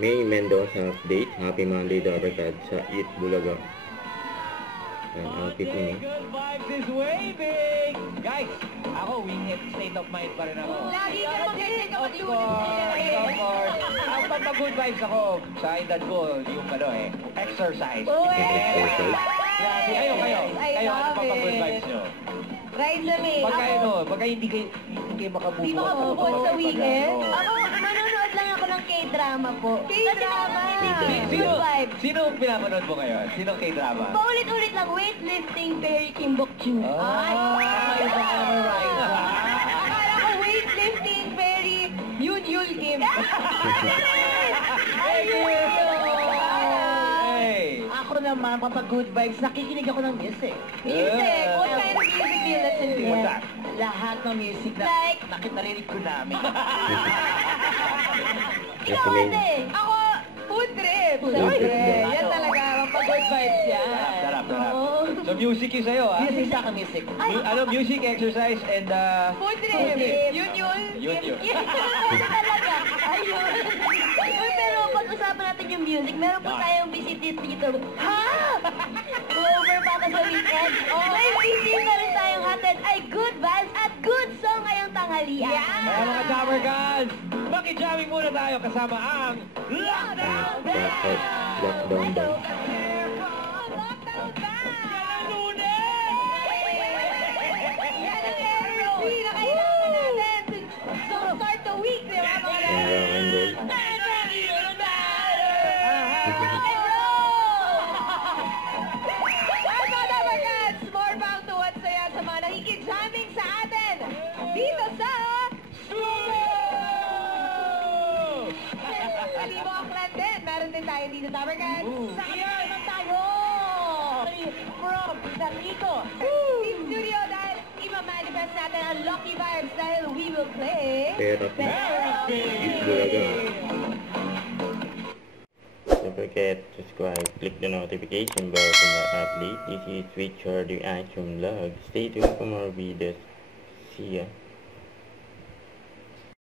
May Mendoza update. Happy Monday, Dabarkad sa Eat Bulaga. Ang outfit niya. Good vibes is waving! Guys, ako, winged state of mind pa rin ako. Lagi ka mag-take Of course. Ang pagpa-good vibes ako, sa edad ko, yung exercise. Exercise. Grabe, kayo, ano pagpa-good vibes nyo? Right sa me. Pagka hindi kayo makabubuhat. Di makabubuhat sa weekend? Oo. Ako, manonood lang ako ng K-drama po. K-drama! Good vibes. Sino pinapanood mo ngayon? Sino K-drama? Paulit-ulit lang, weightlifting, Perry Kim Bok-Chu. Ay, Akala ko weightlifting, Perry Yoon Yul Kim. Ako naman, good vibes, nakikinig ako ng music. Music? What kind of music do you listen to? What's that? Lahat ng music na Like? narinig ko namin. Ikaw ate! Ako, food trip! Food Siyempre, trip. yan talaga, good vibes yan. Sarap. Oo. So music yung sa'yo, ah? Music sa akin, music. Music, exercise, and Food trip! Yun yun? Yun. Yan talaga. Ayun. Uy, pero pag-usapan natin yung music, meron po tayong visit dito. Ha? Over para sa weekend. May visit na rin tayong hatid ay good vibes at good song ngayong tanghalian. Kaya mga Dabarkads, makijamming muna tayo kasama ang Lockdown Band! Lockdown Band. Lockdown Band! Yan ang Lunes! Yan ang energy na kailangan natin to start the week, di ba mga Ang rock and roll. Rock and roll! Ay, mga Dabarkads, more bang tuwad saya sa mga nakikijamming sa atin dito sa Libo Aklan din. Meron din tayo dito, Dabarkads. Sa ngayon naman tayo! From Sanito. Team Studio dahil ima-manifest natin ang Lucky Vibes dahil we will play Therapy. Eat Bulaga. Don't forget to subscribe, click the notification bell for more update. This is Richard, the Action Vlog. Stay tuned for more videos. See ya.